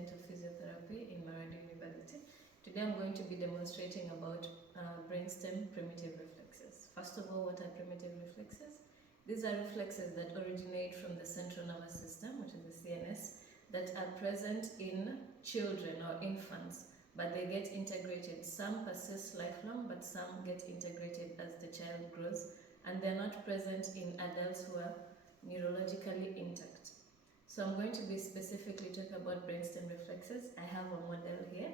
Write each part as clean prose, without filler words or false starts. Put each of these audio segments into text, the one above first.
student of physiotherapy in Maradi University. Today I'm going to be demonstrating about brainstem primitive reflexes. First of all, what are primitive reflexes? These are reflexes that originate from the central nervous system, which is the CNS, that are present in children or infants, but they get integrated. Some persist lifelong, but some get integrated as the child grows, and they're not present in adults who are neurologically intact. So I'm going to be specifically talking about brainstem reflexes. I have a model here,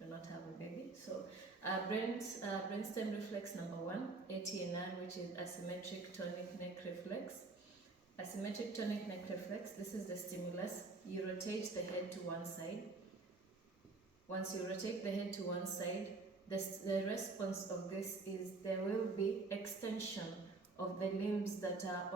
do not have a baby. So brainstem reflex number 1, ATNR, which is asymmetric tonic neck reflex. Asymmetric tonic neck reflex, this is the stimulus. You rotate the head to one side. Once you rotate the head to one side, the response of this is there will be extension of the limbs that are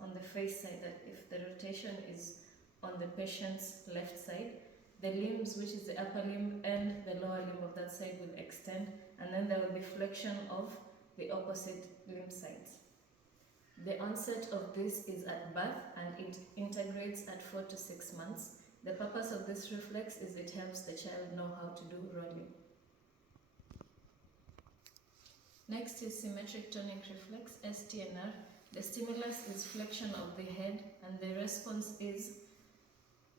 on the face side. That if the rotation is on the patient's left side, the limbs, which is the upper limb and the lower limb of that side, will extend, and then there will be flexion of the opposite limb sides. The onset of this is at birth and it integrates at 4 to 6 months. The purpose of this reflex is it helps the child know how to do rolling. Next is symmetric tonic reflex, STNR. The stimulus is flexion of the head, and the response is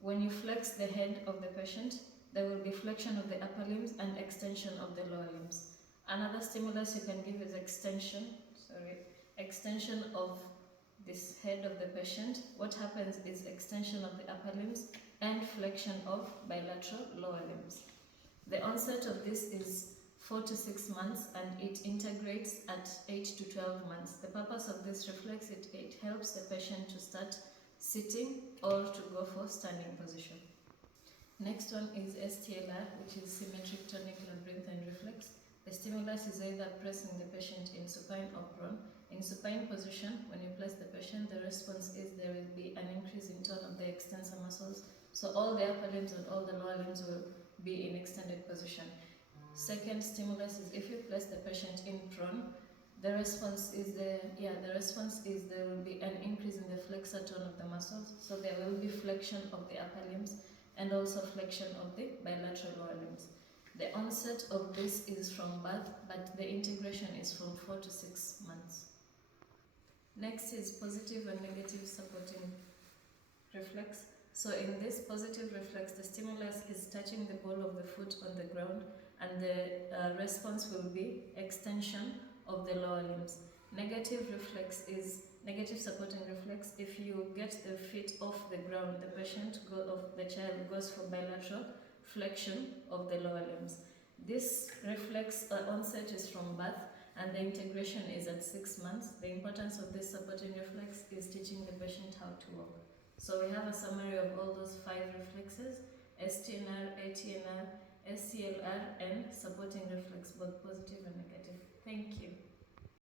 when you flex the head of the patient, there will be flexion of the upper limbs and extension of the lower limbs. Another stimulus you can give is extension of this head of the patient. What happens is extension of the upper limbs and flexion of bilateral lower limbs. The onset of this is 4 to 6 months and it integrates at 8 to 12 months. The purpose of this reflex, it helps the patient to start sitting or to go for standing position. Next one is STLR, which is symmetric tonic labyrinthine reflex. The stimulus is either pressing the patient in supine or prone. In supine position, when you place the patient, the response is there will be an increase in tone of the extensor muscles. So all the upper limbs and all the lower limbs will be in extended position. Second stimulus is if you place the patient in prone, the response is there will be an increase in the flexor tone of the muscles. So there will be flexion of the upper limbs and also flexion of the bilateral lower limbs. The onset of this is from birth, but the integration is from 4 to 6 months. Next is positive and negative supporting reflex. So in this positive reflex, the stimulus is touching the ball of the foot on the ground, and the response will be extension of the lower limbs. Negative reflex is negative supporting reflex. If you get the feet off the ground, the child goes for bilateral flexion of the lower limbs. This reflex onset is from birth and the integration is at 6 months. The importance of this supporting reflex is teaching the patient how to walk. So we have a summary of all those 5 reflexes: STNR, ATNR, SCLR, and supporting reflex, both positive and negative. Thank you.